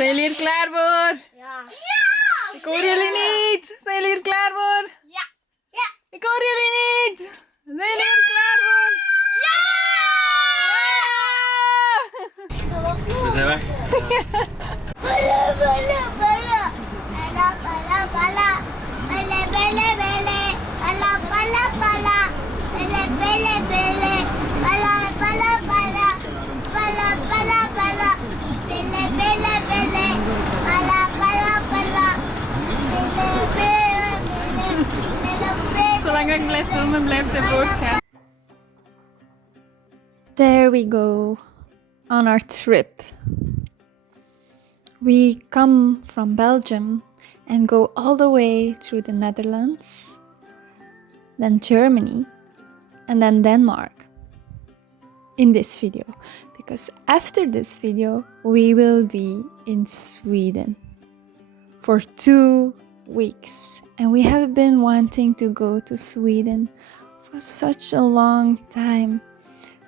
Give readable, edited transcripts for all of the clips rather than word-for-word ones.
Zijn jullie er klaar voor? Ja. Ik hoor jullie niet. Zijn jullie er klaar voor? Ja. Ja. Ik hoor jullie niet. Zijn jullie er klaar voor? Ja! Ja! Dat was We zijn weg. Balla, balla, balla. Balla, balla, balla. Belle, belle, belle. Balla, balla, balla. Belle, belle, belle. Balla, balla, balla. Balla, balla, balla. Belle, belle, belle. Balla, balla, balla. Belle, belle, belle. Belle, belle. Zolang ik blijf filmen, blijft hij voortgaan. There we go, on our trip. We come from Belgium and go all the way through the Netherlands, then Germany, and then Denmark in this video. Because after this video, we will be in Sweden for 2 weeks. And we have been wanting to go to Sweden for such a long time.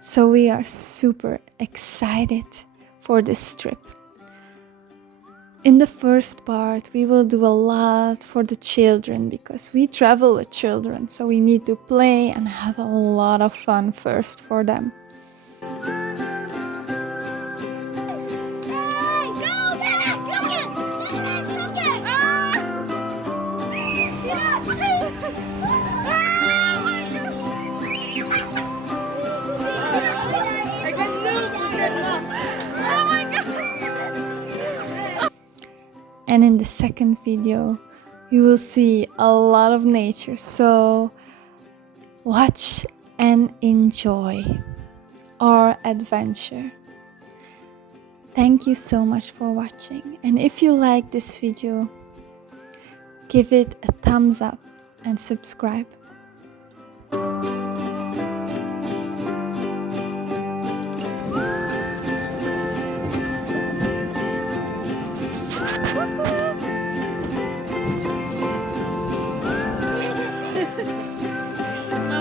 So we are super excited for this trip. In the first part, we will do a lot for the children because we travel with children, so we need to play and have a lot of fun first for them. Hey, go, Dennis! Look it! Dennis, look it! Ah! Yeah! Oh my God! I got Oh my God! And in the second video, you will see a lot of nature, so watch and enjoy our adventure. Thank you so much for watching, and if you like this video, give it a thumbs up and subscribe.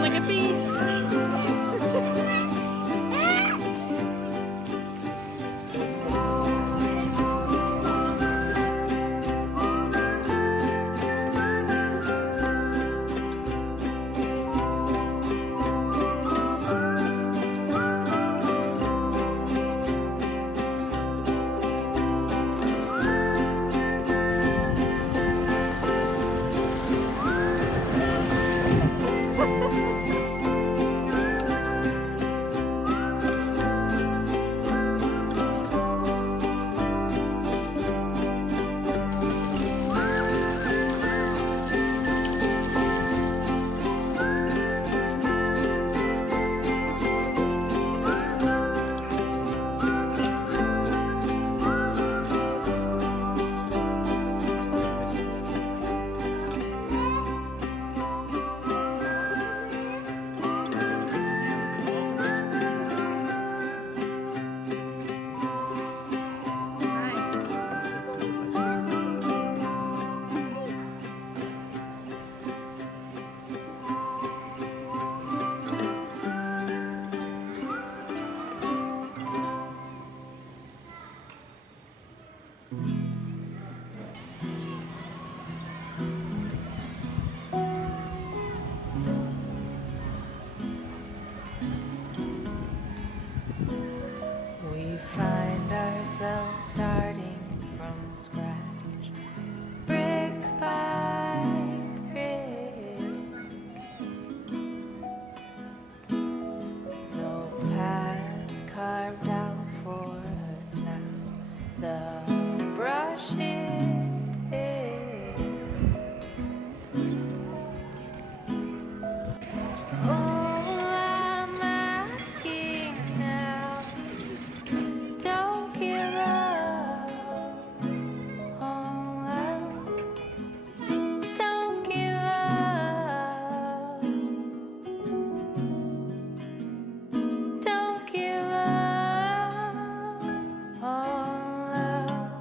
Like a piece. We find ourselves starting from scratch, brick by brick. No path carved out for us now. The brush is thick. All I'm asking now, don't give up on love. Don't give up. Don't give up on love.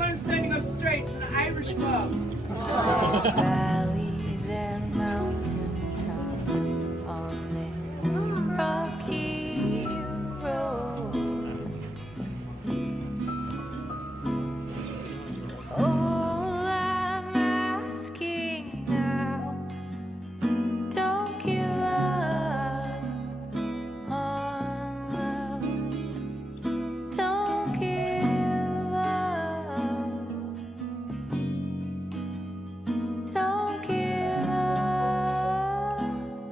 Everyone standing up straight in an Irish pub. Valleys and mountain tops on this rocky road. All I'm asking now, don't give up on love. Don't give up. Don't give up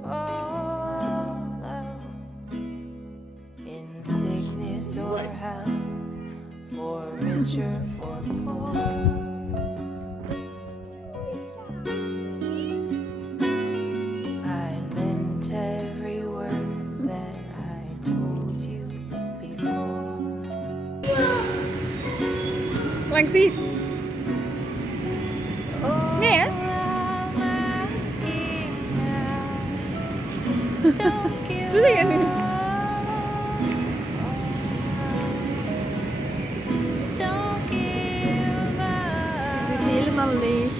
on love. In sickness or health, for rich or for poor. I meant every word that I told you before. Langs hier. All Nee, hè? I'm asking now, don't give Doe dat nu. up. Don't give Het is hier up. helemaal leeg.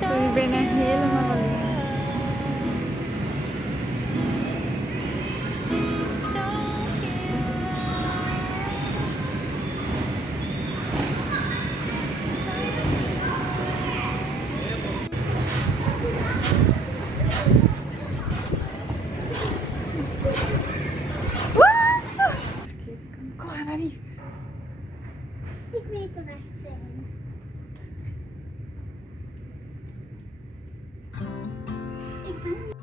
Ik ben hier bijna helemaal alleen. Don't give Kom maar naar hier. Ik weet de weg zijn. Ik ben niet.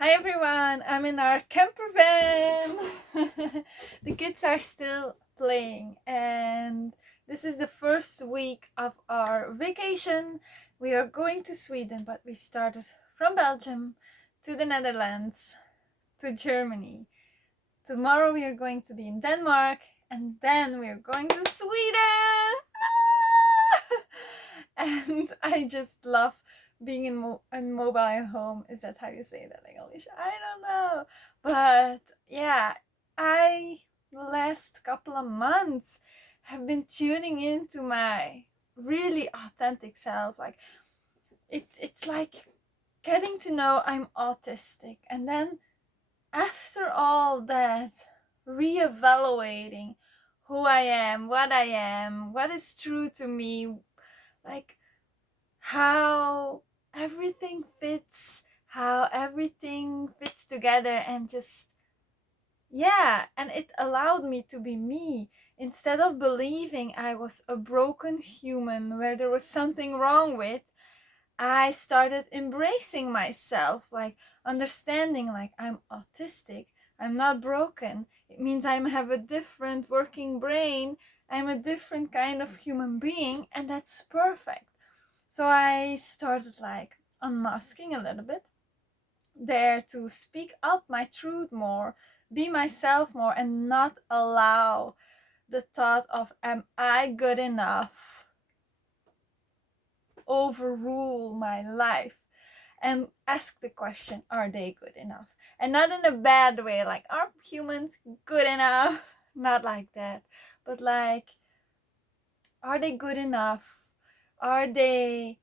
Hi everyone, I'm in our camper van. The kids are still playing and this is the first week of our vacation. We are going to Sweden, but we started from Belgium to the Netherlands to Germany. Tomorrow we are going to be in Denmark and then we are going to Sweden. And I just love being in mobile home. Is that how you say that in English? I don't know, but yeah, I last couple of months have been tuning into my really authentic self. Like it's like getting to know I'm autistic, and then after all that, reevaluating who I am, what is true to me, like how everything fits together, and just yeah, and it allowed me to be me instead of believing I was a broken human where there was something wrong with. I started embracing myself, like understanding like I'm autistic, I'm not broken. It means I have a different working brain, I'm a different kind of human being, and that's perfect. So I started like unmasking a little bit, dare to speak up my truth more, be myself more, and not allow the thought of am I good enough overrule my life, and ask the question, are they good enough? And not in a bad way, like are humans good enough? Not like that, but like, are they good enough? Are they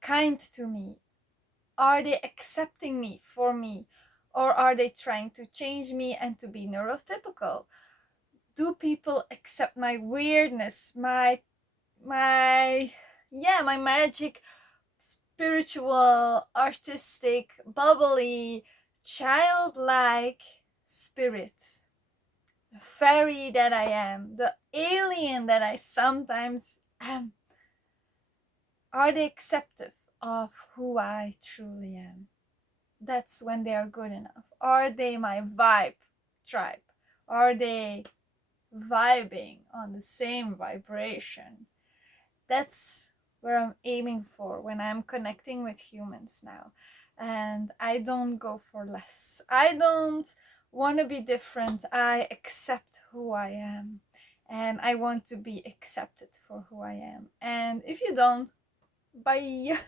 kind to me? Are they accepting me for me? Or are they trying to change me and to be neurotypical? Do people accept my weirdness, my magic, spiritual, artistic, bubbly, childlike spirit? the fairy that I am, the alien that I sometimes am, are they accepting of who I truly am? That's when they are good enough. Are they my vibe tribe? Are they vibing on the same vibration? That's where I'm aiming for when I'm connecting with humans now. And I don't go for less. I don't want to be different. I accept who I am. And I want to be accepted for who I am. And if you don't, bye.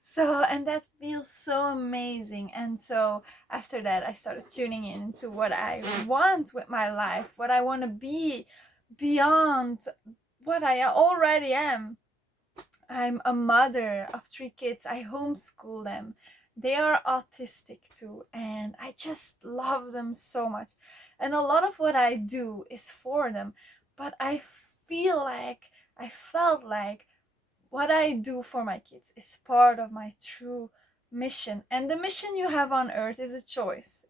So, and that feels so amazing. And so after that, I started tuning in to what I want with my life, what I want to be beyond what I already am. I'm a mother of 3 kids. I homeschool them. They are autistic too, and I just love them so much. And a lot of what I do is for them, but I felt like what I do for my kids is part of my true mission. And the mission you have on earth is a choice.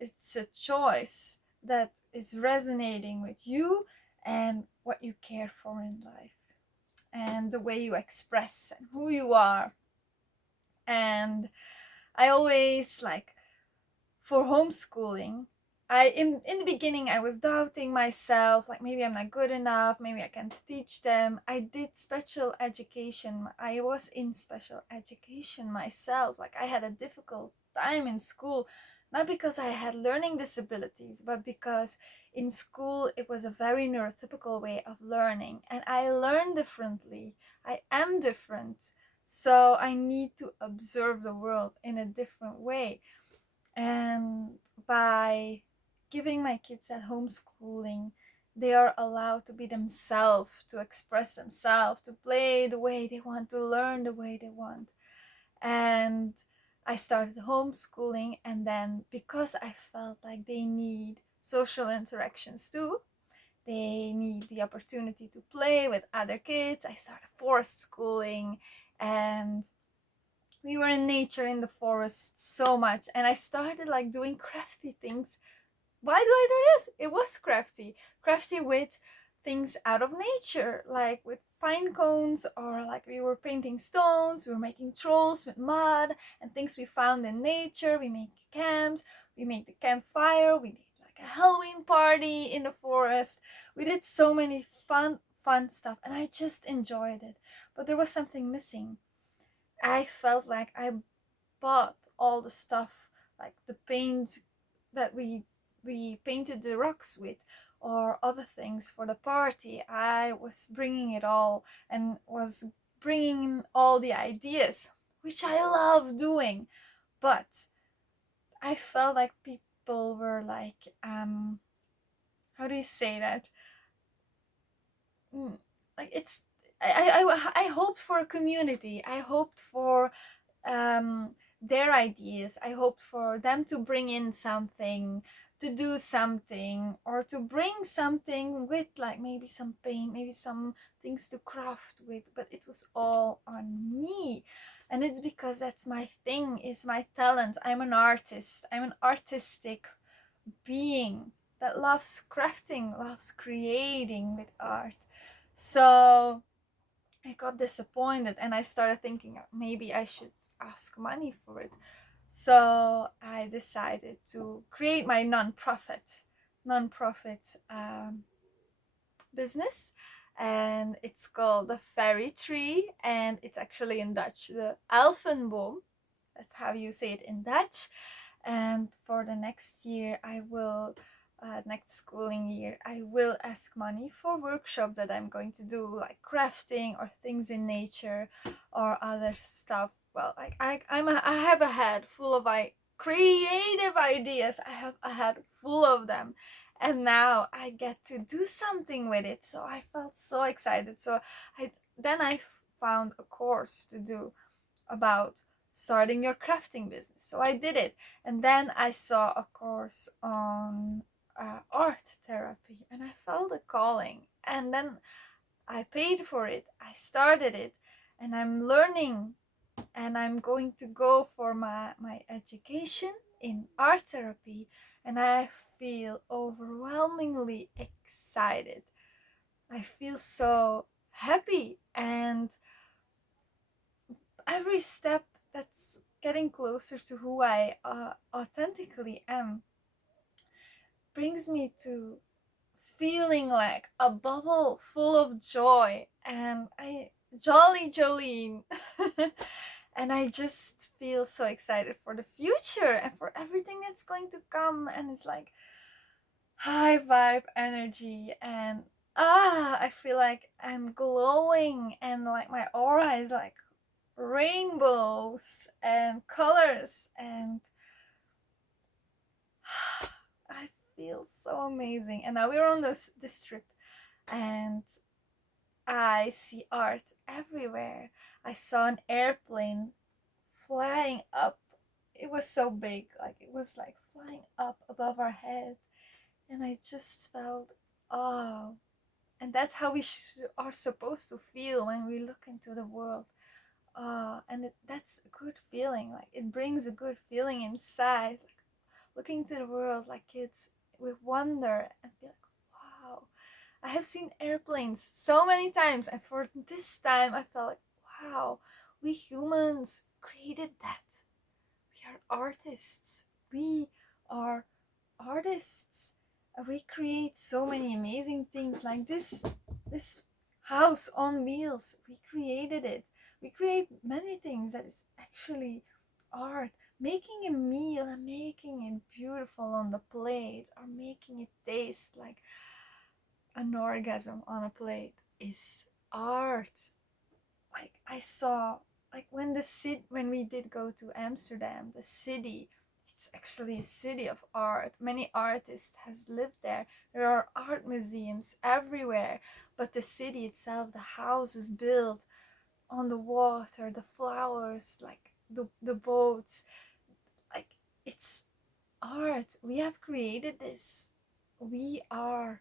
It's a choice that is resonating with you and what you care for in life and the way you express and who you are. And I always like, for homeschooling, I in the beginning I was doubting myself, like maybe I'm not good enough, maybe I can't teach them. I did special education. I was in special education myself. Like I had a difficult time in school, not because I had learning disabilities, but because in school it was a very neurotypical way of learning, and I learn differently. I am different. So I need to observe the world in a different way. And by giving my kids at homeschooling, they are allowed to be themselves, to express themselves, to play the way they want, to learn the way they want. And I started homeschooling, and then because I felt like they need social interactions too, they need the opportunity to play with other kids, I started forest schooling. And we were in nature in the forest so much, and I started like doing crafty things. Why do I do this? It was crafty with things out of nature, like with pine cones, or like we were painting stones, we were making trolls with mud and things we found in nature. We make camps, we made the campfire, we did like a Halloween party in the forest. We did so many fun stuff, and I just enjoyed it. But there was something missing. I felt like I bought all the stuff, like the paint that we painted the rocks with, or other things for the party. I was bringing it all and was bringing all the ideas, which I love doing. But I felt like people were like, how do you say that? Like it's I hoped for a community. I hoped for their ideas. I hoped for them to bring in something, to do something, or to bring something with, like maybe some paint, maybe some things to craft with. But it was all on me, and it's because that's my thing, is my talent. I'm an artist. I'm an artistic being that loves crafting, loves creating with art. So I got disappointed, and I started thinking maybe I should ask money for it. So I decided to create my non-profit business, and it's called the Fairy Tree, and it's actually in Dutch the Elfenboom. That's how you say it in Dutch. And for the next year, I will next schooling year, I will ask money for workshops that I'm going to do, like crafting or things in nature or other stuff. Well, like I have a head full of creative ideas. I have a head full of them, and now I get to do something with it. So I felt so excited. So I found a course to do about starting your crafting business. So I did it, and then I saw a course on art therapy, and I felt a calling, and then I paid for it. I started it, and I'm learning, and I'm going to go for my education in art therapy, and I feel overwhelmingly excited. I feel so happy, and every step that's getting closer to who I authentically am brings me to feeling like a bubble full of joy, and I jolly Jolene. And I just feel so excited for the future and for everything that's going to come, and it's like high vibe energy, and I feel like I'm glowing, and like my aura is like rainbows and colors, and I feel so amazing. And now we're on this trip, and I see art everywhere. I saw an airplane flying up. It was so big, like it was like flying up above our head, and I just felt, oh, and that's how we are supposed to feel when we look into the world. And that's a good feeling. Like it brings a good feeling inside. Like looking to the world like kids with wonder and be like, wow. I have seen airplanes so many times, and for this time I felt like, wow, we humans created that. We are artists. We are artists. We create so many amazing things like this house on wheels. We created it. We create many things that is actually art. Making a meal and making it beautiful on the plate, or making it taste like an orgasm on a plate, is art. Like I saw, like when we did go to Amsterdam, the city, it's actually a city of art. Many artists has lived there. There are art museums everywhere, but the city itself, the houses built on the water, the flowers, like the boats, like it's art. We have created this. We are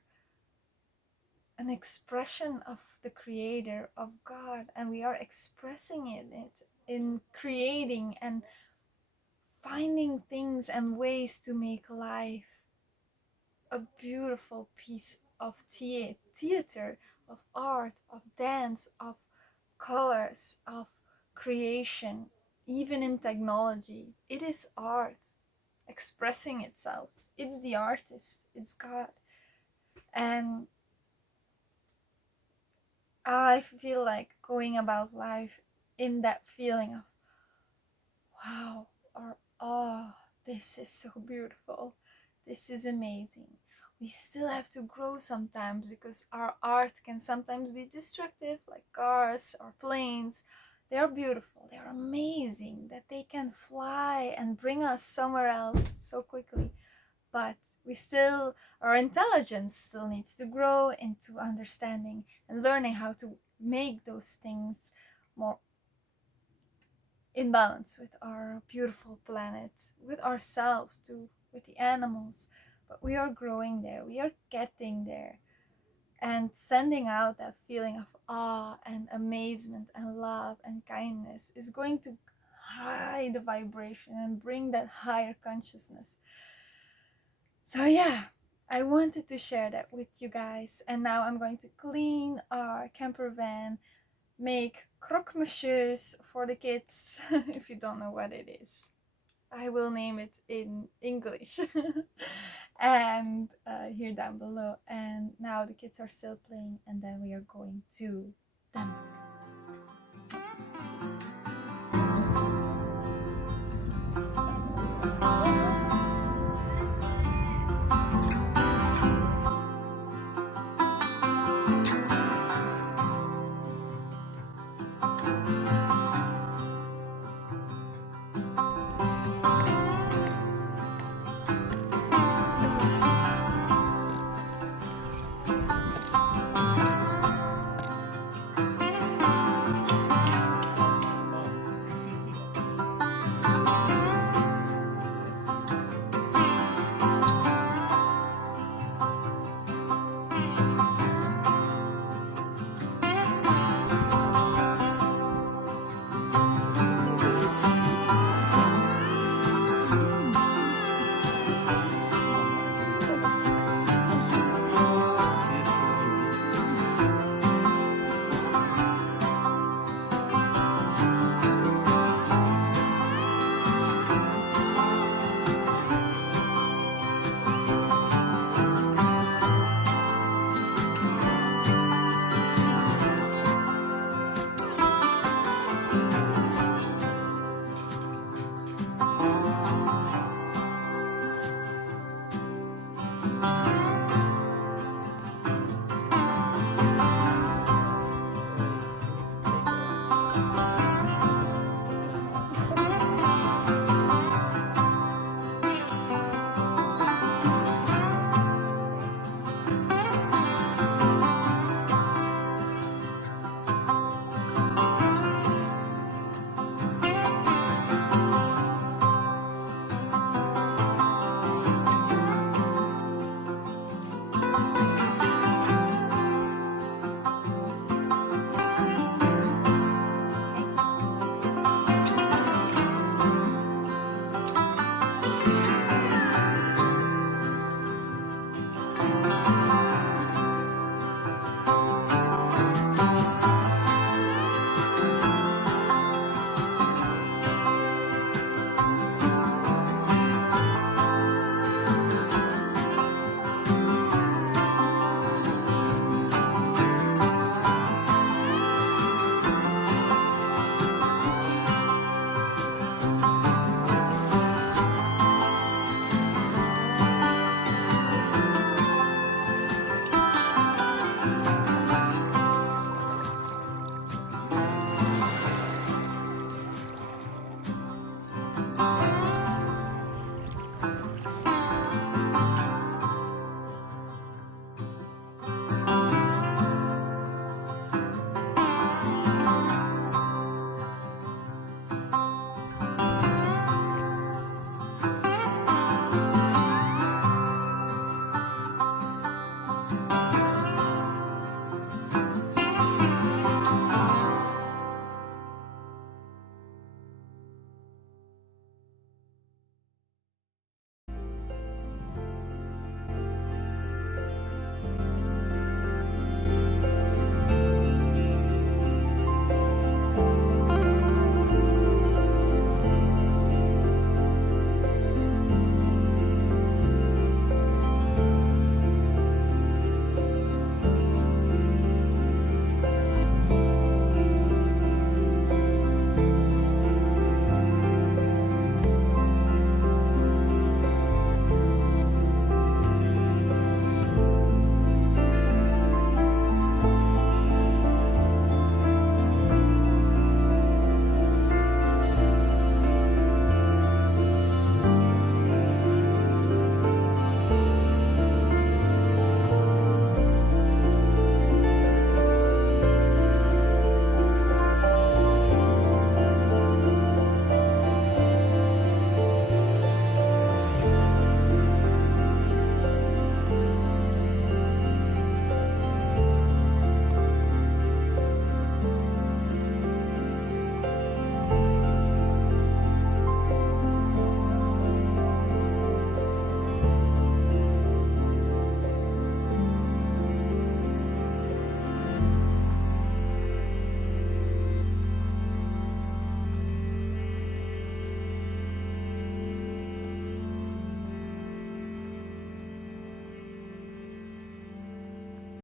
an expression of the creator, of God, and we are expressing it in creating and finding things and ways to make life a beautiful piece of theater, of art, of dance, of colors, of creation. Even in technology, it is art expressing itself. It's the artist, it's God. And I feel like going about life in that feeling of, wow, or oh, this is so beautiful. This is amazing. We still have to grow sometimes, because our art can sometimes be destructive, like cars or planes. They're beautiful, they're amazing, that they can fly and bring us somewhere else so quickly. But our intelligence still needs to grow into understanding and learning how to make those things more in balance with our beautiful planet, with ourselves too, with the animals. But we are growing there, we are getting there, and sending out that feeling of awe and amazement and love and kindness is going to high the vibration and bring that higher consciousness. So yeah, I wanted to share that with you guys. And now I'm going to clean our camper van, make croque monsieurs for the kids. If you don't know what it is, I will name it in English. And here down below. And now the kids are still playing, and then we are going to Denmark.